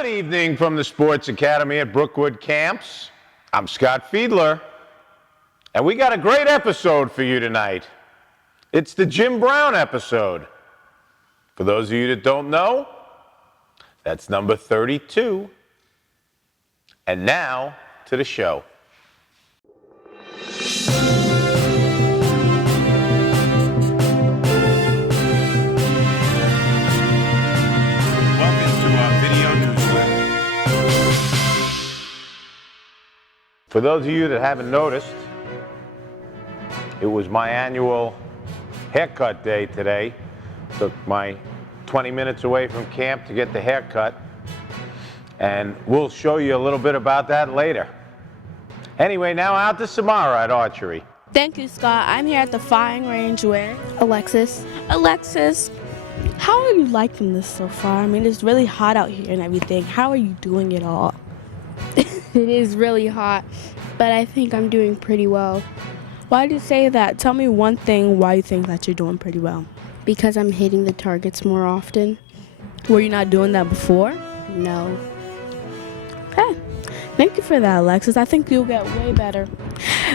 Good evening from the Sports Academy at Brookwood Camps. I'm Scott Fiedler, and we got a great episode for you tonight. It's the Jim Brown episode. For those of you that don't know, that's number 32. And now to the show. For those of you that haven't noticed, it was my annual haircut day today. Took my 20 minutes away from camp to get the haircut. And we'll show you a little bit about that later. Anyway, now out to Samara at archery. Thank you, Scott. I'm here at the firing range with Alexis. Alexis, how are you liking this so far? I mean, it's really hot out here and everything. How are you doing it all? It is really hot, but I think I'm doing pretty well. Why do you say that? Tell me one thing why you think that you're doing pretty well. Because I'm hitting the targets more often. Were you not doing that before? No. Okay. Thank you for that, Alexis. I think you'll get way better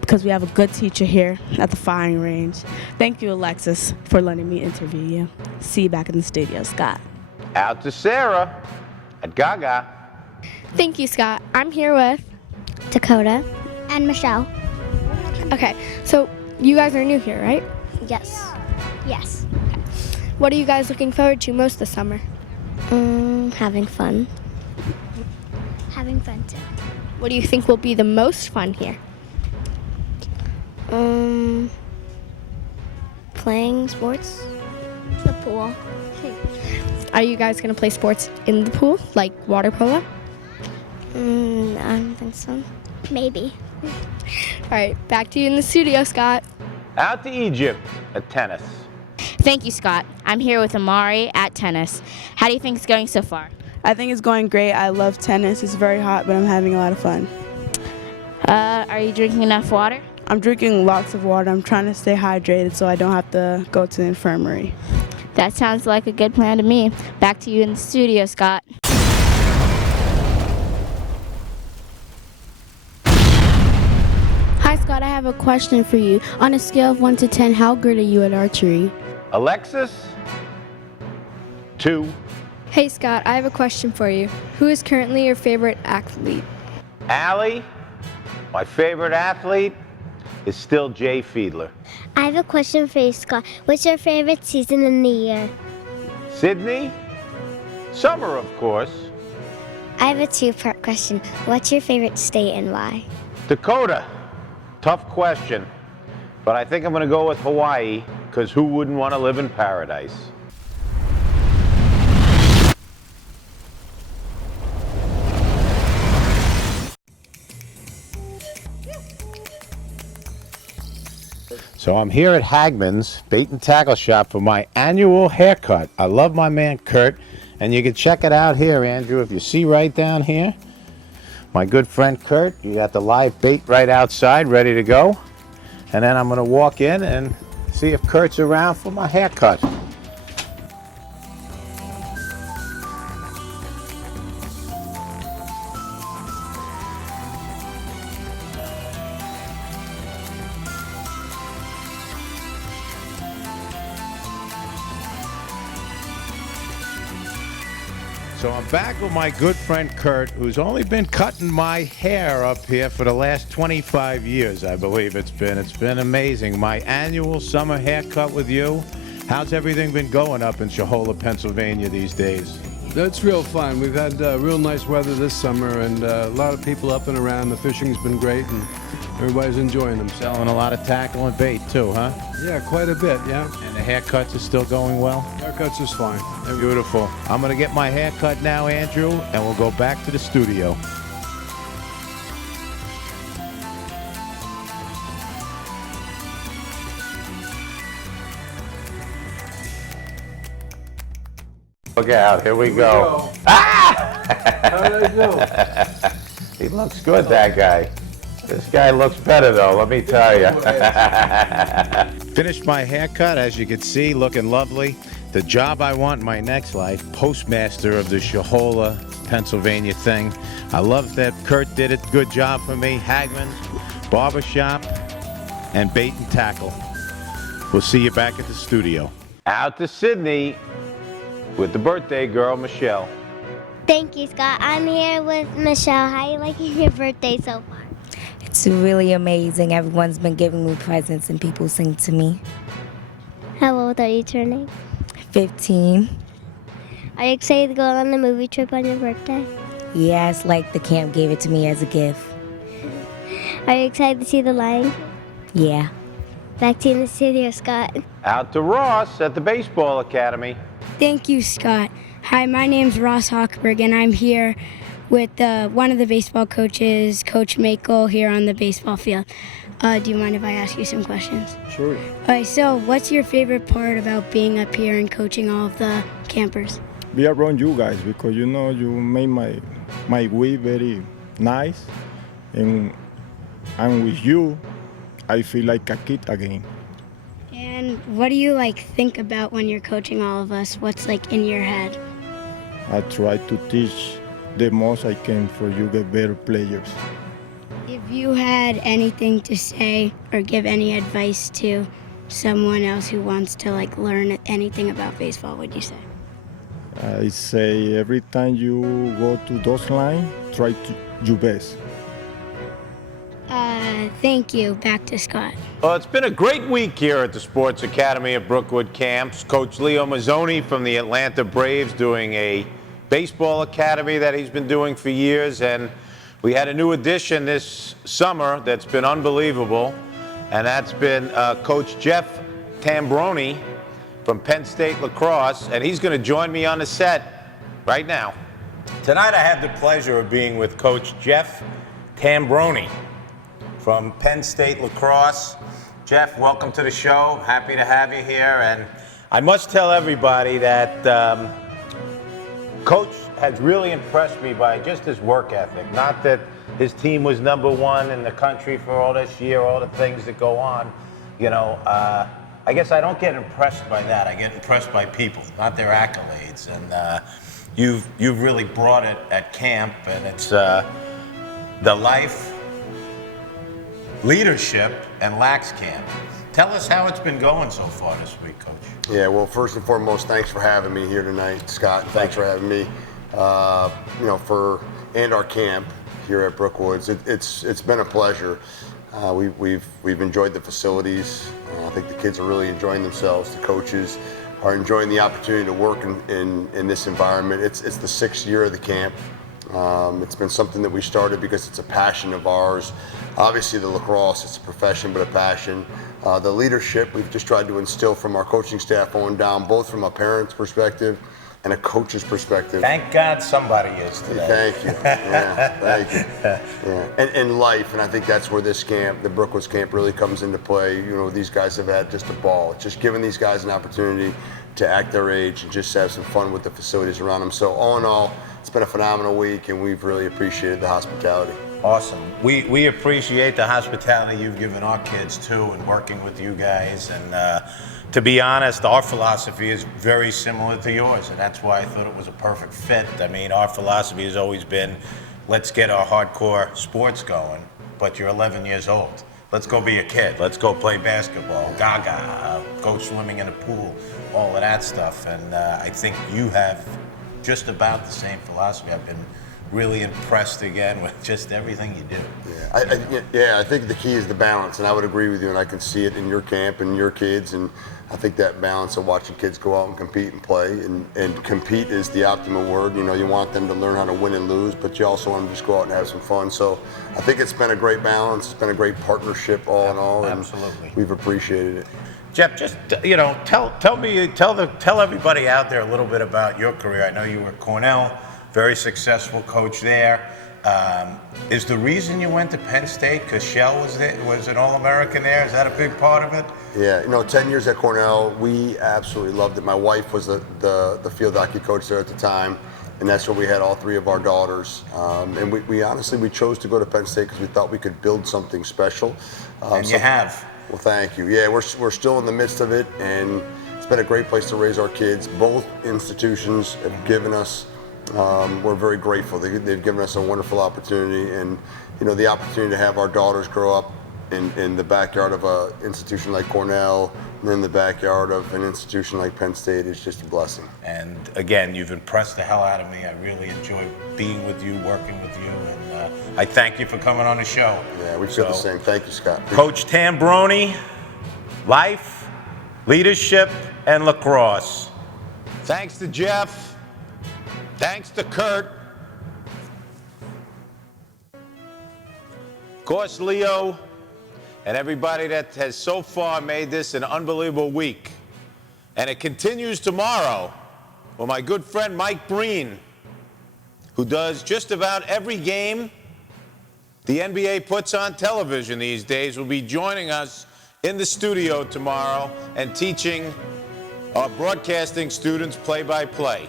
because we have a good teacher here at the firing range. Thank you, Alexis, for letting me interview you. See you back in the studio, Scott. Out to Sarah at Gaga. Thank you, Scott. I'm here with Dakota and Michelle. Okay, so you guys are new here, right? Yes. Yes. What are you guys looking forward to most this summer? Having fun. Having fun too. What do you think will be the most fun here? Playing sports. The pool. Are you guys going to play sports in the pool, like water polo? I don't think so. Maybe. All right, back to you in the studio, Scott. Out to Egypt at tennis. Thank you, Scott. I'm here with Amari at tennis. How do you think it's going so far? I think it's going great. I love tennis. It's very hot, but I'm having a lot of fun. Are you drinking enough water? I'm drinking lots of water. I'm trying to stay hydrated so I don't have to go to the infirmary. That sounds like a good plan to me. Back to you in the studio, Scott. Hi, Scott. I have a question for you. On a scale of 1 to 10, how good are you at archery? Alexis, 2. Hey Scott, I have a question for you. Who is currently your favorite athlete? Allie, my favorite athlete is still Jay Fiedler. I have a question for you, Scott. What's your favorite season in the year? Sydney, summer, of course. I have a two-part question. What's your favorite state and why? Dakota, tough question, but I think I'm going to go with Hawaii because who wouldn't want to live in paradise? So I'm here at Hagman's Bait and Tackle Shop for my annual haircut. I love my man Kurt, and you can check it out here, Andrew. If you see right down here, my good friend Kurt, you got the live bait right outside, ready to go. And then I'm gonna walk in and see if Kurt's around for my haircut. So I'm back with my good friend Kurt, who's only been cutting my hair up here for the last 25 years, I believe it's been. It's been amazing. My annual summer haircut with you. How's everything been going up in Shohola, Pennsylvania these days? That's real fun. We've had real nice weather this summer and a lot of people up and around. The fishing's been great and everybody's enjoying themselves. Selling a lot of tackle and bait too, huh? Yeah, quite a bit, yeah. And the haircuts are still going well? Haircuts is fine. Beautiful. I'm going to get my haircut now, Andrew, and we'll go back to the studio. Look out, here we go. Ah! How did I do? He looks good, that guy. This guy looks better, though, let me tell you. Finished my haircut, as you can see, looking lovely. The job I want in my next life, postmaster of the Shohola Pennsylvania thing. I love that Kurt did a good job for me. Hagman's, Barbershop, and Bait and Tackle. We'll see you back at the studio. Out to Sydney with the birthday girl, Michelle. Thank you, Scott. I'm here with Michelle. How are you liking your birthday so far? It's really amazing. Everyone's been giving me presents and people sing to me. How old are you turning? 15. Are you excited to go on the movie trip on your birthday? Yeah, it's like the camp gave it to me as a gift. Are you excited to see The Lion King? Yeah. Back to you in the studio, Scott. Out to Ross at the Baseball Academy. Thank you, Scott. Hi, my name's Ross Hochberg, and I'm here with one of the baseball coaches, Coach Makel, here on the baseball field. Do you mind if I ask you some questions? Sure. All right, so what's your favorite part about being up here and coaching all of the campers? Be around you guys because you made my week very nice, and I'm with you. I feel like a kid again. And what do you think about when you're coaching all of us? What's in your head? I try to teach the most I can for you get better players. If you had anything to say or give any advice to someone else who wants to learn anything about baseball, what would you say? I say every time you go to those lines, try to your best. Thank you. Back to Scott. Well, it's been a great week here at the Sports Academy at Brookwood Camps. Coach Leo Mazzoni from the Atlanta Braves doing a baseball academy that he's been doing for years. And we had a new addition this summer that's been unbelievable. And that's been Coach Jeff Tambroni from Penn State Lacrosse. And he's going to join me on the set right now. Tonight I have the pleasure of being with Coach Jeff Tambroni from Penn State Lacrosse. Jeff, welcome to the show. Happy to have you here. And I must tell everybody that Coach has really impressed me by just his work ethic. Not that his team was #1 in the country for all this year, all the things that go on. I guess I don't get impressed by that. I get impressed by people, not their accolades. And you've really brought it at camp, and it's the life, leadership, and lax camp. Tell us how it's been going so far this week, Coach. Yeah, well, first and foremost, thanks for having me here tonight, Scott. Thanks for having me. And our camp here at Brookwoods. It's been a pleasure. We've enjoyed the facilities. I think the kids are really enjoying themselves. The coaches are enjoying the opportunity to work in this environment. It's the 6th year of the camp. It's been something that we started because it's a passion of ours. Obviously the lacrosse, it's a profession, but a passion. The leadership we've just tried to instill from our coaching staff on down, both from a parent's perspective and a coach's perspective. Thank God somebody is today. Thank you. Yeah, thank you. Yeah. And life, and I think that's where this camp, the Brookwoods camp, really comes into play. These guys have had just a ball. It's just giving these guys an opportunity to act their age and just have some fun with the facilities around them. So all in all, it's been a phenomenal week, and we've really appreciated the hospitality. Awesome. We appreciate the hospitality you've given our kids too, and working with you guys. And to be honest, our philosophy is very similar to yours, and that's why I thought it was a perfect fit. I mean, our philosophy has always been, let's get our hardcore sports going, but you're 11 years old. Let's go be a kid. Let's go play basketball, gaga, go swimming in a pool, all of that stuff. And I think you have just about the same philosophy. I've been really impressed again with just everything you do. I think the key is the balance, and I would agree with you, and I can see it in your camp and your kids, and I think that balance of watching kids go out and compete and play, and compete is the optimal word. You want them to learn how to win and lose, but you also want them to just go out and have some fun. So I think it's been a great balance. It's been a great partnership all in all, and absolutely, we've appreciated it. Jeff, just tell everybody out there a little bit about your career. I know you were at Cornell, very successful coach there. Is the reason you went to Penn State because Shell was an All-American there? Is that a big part of it? Yeah, 10 years at Cornell, we absolutely loved it. My wife was the field hockey coach there at the time, and that's where we had all 3 of our daughters. And we honestly chose to go to Penn State because we thought we could build something special. And you have. Well, thank you. Yeah, we're still in the midst of it, and it's been a great place to raise our kids. Both institutions have given us We're very grateful. They've given us a wonderful opportunity, and the opportunity to have our daughters grow up in the backyard of an institution like Cornell, and in the backyard of an institution like Penn State is just a blessing. And again, you've impressed the hell out of me. I really enjoy being with you, working with you, and I thank you for coming on the show. Yeah, we feel the same. Thank you, Scott. Coach Tambroni, life, leadership, and lacrosse. Thanks to Jeff. Thanks to Kurt. Of course, Leo, and everybody that has so far made this an unbelievable week. And it continues tomorrow with my good friend Mike Breen, who does just about every game the NBA puts on television these days, will be joining us in the studio tomorrow and teaching our broadcasting students play-by-play.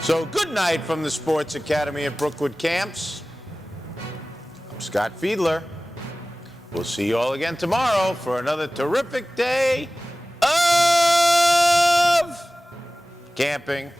So good night from the Sports Academy at Brookwood Camps. I'm Scott Fiedler. We'll see you all again tomorrow for another terrific day of camping.